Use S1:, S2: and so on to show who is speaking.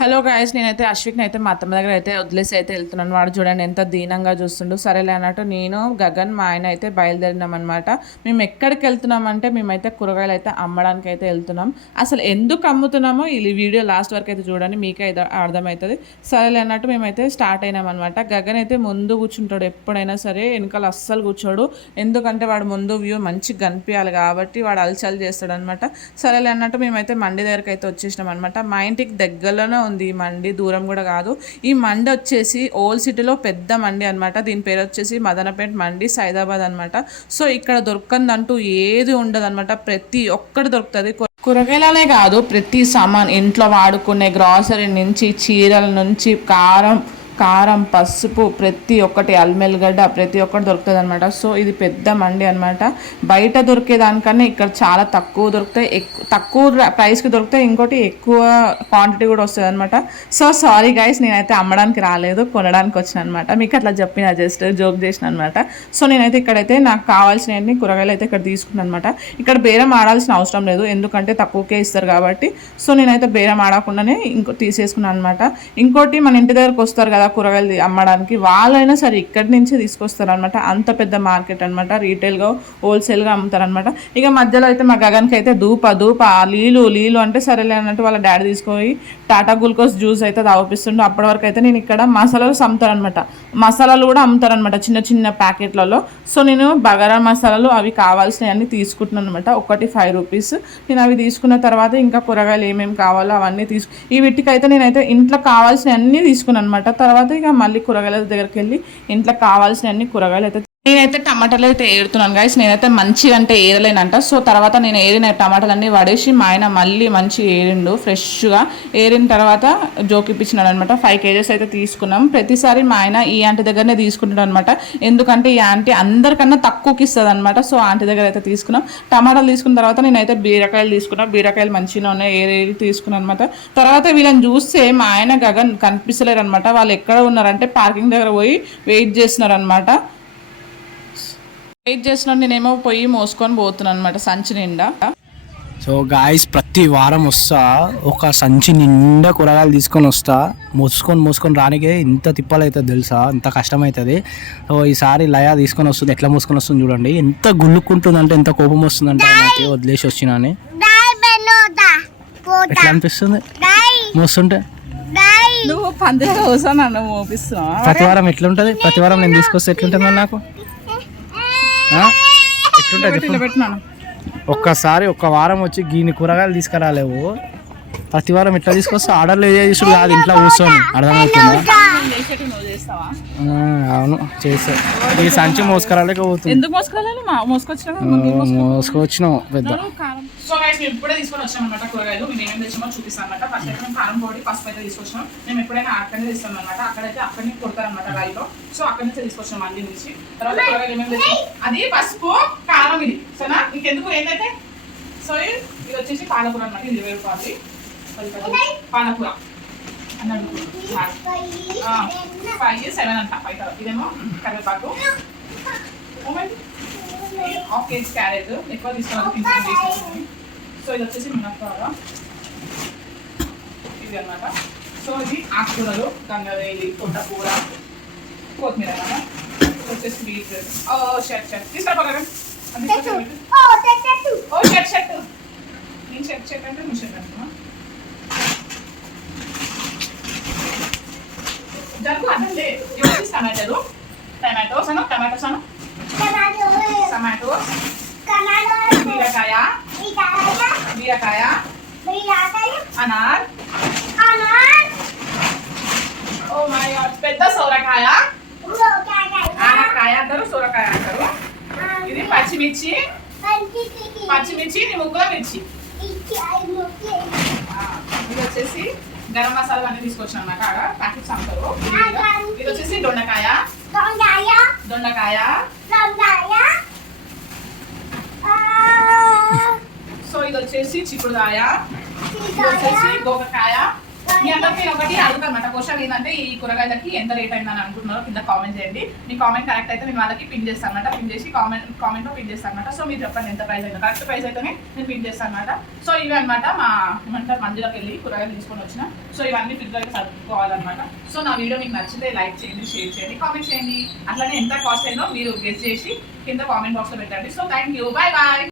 S1: Hello guys నేనైతే అశ్విక్ని అయితే మా అత్తమ్మ దగ్గర అయితే వదిలేసి అయితే వెళ్తున్నాను. వాడు చూడండి ఎంత దీనంగా చూస్తుండు. సరేలే అన్నట్టు నేను గగన్ మా ఆయన అయితే బయలుదేరినాం అనమాట మేము ఎక్కడికి వెళ్తున్నామంటే మేమైతే కూరగాయలు అయితే అమ్మడానికి అయితే వెళ్తున్నాం. అసలు ఎందుకు అమ్ముతున్నామో ఈ వీడియో లాస్ట్ వరకు అయితే చూడండి మీకే అయితే అర్థమవుతుంది సరేలే అన్నట్టు మేమైతే స్టార్ట్ అయినాం అనమాట గగన్ అయితే ముందు కూర్చుంటాడు ఎప్పుడైనా సరే వెనకాల అస్సలు కూర్చోడు. ఎందుకంటే వాడు ముందు వ్యూ మంచిగా కనిపించాలి కాబట్టి వాడు అలచలు చేస్తాడు అనమాట సరేలే అన్నట్టు మేమైతే మండి దగ్గరికి అయితే వచ్చేసినాం అనమాట మా ఇంటికి దగ్గరలోనే ఉంది ఈ మండి దూరం కూడా కాదు. ఈ మండి వచ్చేసి ఓల్డ్ సిటీలో పెద్ద మండి అనమాట దీని పేరు వచ్చేసి మదనపేట మండి సైదాబాద్ అనమాట సో ఇక్కడ దొరకందంటూ ఏది ఉండదు అనమాట ప్రతి ఒక్కటి దొరుకుతుంది. కూరగాయలనే కాదు ప్రతి సామాన్ ఇంట్లో వాడుకునే గ్రాసరీ నుంచి చీరల నుంచి కారం కారం పసుపు ప్రతి ఒక్కటి అల్మెల్గడ్డ ప్రతి ఒక్కటి దొరుకుతుంది అనమాట సో ఇది పెద్ద మండి అనమాట బయట దొరికే దానికన్నా ఇక్కడ చాలా తక్కువ దొరుకుతాయి. ఎక్కువ తక్కువ ప్రైస్కి దొరుకుతాయి. ఇంకోటి ఎక్కువ క్వాంటిటీ కూడా వస్తుంది అనమాట సో సారీ గైస్ నేనైతే అమ్మడానికి రాలేదు కొనడానికి వచ్చిన అనమాట మీకు అట్లా చెప్పిన జస్ట్ జోక్ చేసిన అనమాట సో నేనైతే ఇక్కడైతే నాకు కావాల్సినవన్నీ కూరగాయలు అయితే ఇక్కడ తీసుకున్నాను అనమాట ఇక్కడ బేరం ఆడాల్సిన అవసరం లేదు ఎందుకంటే తక్కువకే ఇస్తారు కాబట్టి. సో నేనైతే బేరం ఆడకుండానే ఇంకో తీసేసుకున్నాను అనమాట ఇంకోటి మన ఇంటి దగ్గరకు వస్తారు కదా కూరగాయలు అమ్మడానికి వాళ్ళైనా సరే ఇక్కడి నుంచి తీసుకొస్తారు అనమాట అంత పెద్ద మార్కెట్ అనమాట రీటైల్గా హోల్సేల్గా అమ్ముతారనమాట ఇక మధ్యలో అయితే మా గగన్కి అయితే దూప దూప లీలు లీలు అంటే సరేలే అన్నట్టు వాళ్ళ డాడీ తీసుకొని టాటా గ్లూకోజ్ జ్యూస్ అయితే తాగిపిస్తుండే. అప్పటి వరకు అయితే నేను ఇక్కడ మసాలాలు అమ్ముతారనమాట మసాలాలు కూడా అమ్ముతారనమాట చిన్న చిన్న ప్యాకెట్లలో. సో నేను బగారా మసాలాలు అవి కావాల్సినవి అన్ని తీసుకుంటున్నాను అనమాట ఒకటి ఫైవ్ రూపీస్. నేను అవి తీసుకున్న తర్వాత ఇంకా కూరగాయలు ఏమేమి కావాలో అవన్నీ తీసుకు ఈ వీటికైతే నేనైతే ఇంట్లో కావాల్సినవి అన్నీ తీసుకున్నాను అనమాట తర్వాత ఇక మళ్ళీ కూరగాయల దగ్గరికి వెళ్ళి ఇంట్లో కావాల్సిన అన్ని కూరగాయలు అయితే నేనైతే టమాటాలు అయితే ఏరుతున్నాను గైస్ నేనైతే మంచిగా అంటే ఏరలేనంట. సో తర్వాత నేను ఏరిన టమాటాలన్నీ పడేసి మా ఆయన మళ్ళీ మంచి ఏరిండు ఫ్రెష్గా. ఏరిన తర్వాత జోకిపించినాడు అనమాట ఫైవ్ కేజెస్ అయితే తీసుకున్నాం. ప్రతిసారి మా ఆయన ఈ ఆంటీ దగ్గరనే తీసుకుంటాడు అనమాట ఎందుకంటే ఈ ఆంటీ అందరికన్నా తక్కువకి ఇస్తుంది అనమాట సో ఆంటీ దగ్గర అయితే తీసుకున్నాం. టమాటాలు తీసుకున్న తర్వాత నేనైతే బీరకాయలు తీసుకున్నా. బీరకాయలు మంచిగా ఉన్నాయి ఏరేరి తీసుకున్నాను అనమాట తర్వాత వీళ్ళని చూస్తే మా ఆయన గగన్ కనిపిస్తలేరు అనమాట వాళ్ళు ఎక్కడ ఉన్నారంటే పార్కింగ్ దగ్గర పోయి వెయిట్ చేస్తున్నారు అనమాట వెయిట్ చేసినట్టు నేనేమో పొయ్యి మోసుకొని పోతున్నాను అనమాట సంచి నిండా.
S2: సో గాయస్ ప్రతి వారం వస్తా. ఒక సంచి నిండా కూరగాయలు తీసుకొని వస్తా. మోసుకొని మోసుకొని రానికే ఇంత తిప్పలు అవుతుంది తెలుసా? ఎంత కష్టం అవుతుంది సో ఈసారి లయా తీసుకొని వస్తుంది. ఎట్లా మోసుకొని వస్తుంది చూడండి. ఎంత గుల్లుకుంటుందంటే ఎంత కోపం వస్తుందంటే నాకు వదిలేసి వచ్చినా అని. ఎట్లా అనిపిస్తుంది. మోస్తుంటే.
S1: నువ్వు పందిరి కోసం నన్ను మోపిస్తున్నావా?
S2: ప్రతి వారం ఎట్లుంటుంది? ప్రతి వారం నేను తీసుకొస్తే ఎట్లుంటుంది మరి నాకు? ఎట్లుంటుంది ఒక్కసారి ఒక్క వారం వచ్చి గీని కూరగాయలు తీసుకురాలేవు. ప్రతి వారం ఎట్లా తీసుకొస్తే? ఆర్డర్లు ఏ కాదు ఇంట్లో కూర్చొని. అర్థమవుతుందా? అవును చేసా. ఈ సంచి మోసుకురాలేకపోతుంది
S1: ఎందుకు మోసుకోలేదు మా మోసుకొచ్చినా
S2: మోసుకొచ్చినాం పెద్ద.
S1: సో గైస్ మేము ఇప్పుడే తీసుకొని వచ్చాం అనమాట కూరగాయలు. మేము ఏమేమి తెచ్చామో చూపిస్తాం అనమాట ఫస్ట్ అయితే మేము కారం పొడి పసుపు అయితే తీసుకొచ్చాం మేము ఎప్పుడైనా అక్కడనే తీస్తాం అనమాట అక్కడైతే అక్కడనే కొడతారనమాట రైలో సో అక్కడి నుంచి తీసుకొచ్చాం మంది నుంచి. తర్వాత కూరగాయలు ఏమేమి తెచ్చాం? అది పసుపు కారం ఇది. సరేనా? ఇంకెందుకు? ఏంటంటే సో ఇది వచ్చేసి పాలకూర అనమాట ఇది రూపాయలు పది పది అన్నట్టు ఫైవ్ సెవెన్ అంట. ఫైవ్ తర్వాత ఇదేమో కరివేపాకు. హాఫ్ కేజీ క్యారెట్ ఎక్కువ తీసుకోవాలి సో ఇది వచ్చేసి మునక్కాయ ఇది అన్నమాట. సో ఇది ఆకుకూరలు గంగవేలి తోటకూర కొత్తిమీర అన్నమాట. ఇది వచ్చేసి బీట్రూట్ ఓ షర్ట్ షర్ట్.
S3: Oh, tetatu.
S1: ఓ షర్ట్ షర్ట్. నేను షర్ట్ షర్ట్ అంటే నువ్వు షర్ట్ అంటున్నా. జరుగు అదండి ఇది వచ్చేసి టమాటాలు టమాటోస్ అను టమాటోస్ అను
S3: Kanado.
S1: Tomatoes
S3: Kanado.
S1: బీరకాయ
S3: Itaya.
S1: బీరకాయ
S3: Bilataya.
S1: అనార్
S3: Anan.
S1: Oh my God పెద్ద సోరకాయ
S3: Ulo kaya.
S1: ఆనకాయ అంటారు సోరకాయ అంటారు ఇది పచ్చిమిర్చి
S3: Antiki.
S1: పచ్చిమిర్చి ఇది ముగ్గుల మిర్చి
S3: Iki ay muki.
S1: ఆ, ఇది వచ్చేసి గరం మసాలా అన్ని తీసుకొచ్చిన అన్నమాట ఆడ ప్యాకెట్స్ అమ్ముతారు. ఇది వచ్చేసి దొండకాయ. దొండకాయ. సో ఇది వచ్చేసి చిక్కుడుకాయ ఇది. వచ్చేసి గోకకాయ మీ
S4: ఒకటి అడుగుతానమాట. అనమాట క్వశ్చన్ ఏంటంటే ఈ కూరగాయలకి ఎంత రేట్ అయిందని అనుకుంటున్నారో కింద కామెంట్ చేయండి. మీ కామెంట్ కరెక్ట్ అయితే నేను వాళ్ళకి పిన్ చేస్తాను అనమాట పిన్ చేసి కామెంట్ కామెంట్లో పిన్ చేస్తాను అనమాట సో మీరు చెప్పండి ఎంత ప్రైస్ అయిందో. కరెక్ట్ ప్రైస్ అయితేనే నేను పిన్ చేస్తాను అనమాట సో ఇవి అనమాట మా ఏమంటారు మందిలోకి వెళ్ళి కూరగాయలు తీసుకొని వచ్చిన. సో ఇవన్నీ ఫ్రిడ్జ్ అయితే సర్దుకోవాలన్నమాట. సో నా వీడియో మీకు నచ్చితే లైక్ చేయండి షేర్ చేయండి కామెంట్ చేయండి. అట్లానే ఎంత కాస్ట్ అయిందో మీరు గెస్ట్ చేసి కింద కామెంట్ బాక్స్లో పెట్టండి. So thank you. Bye bye.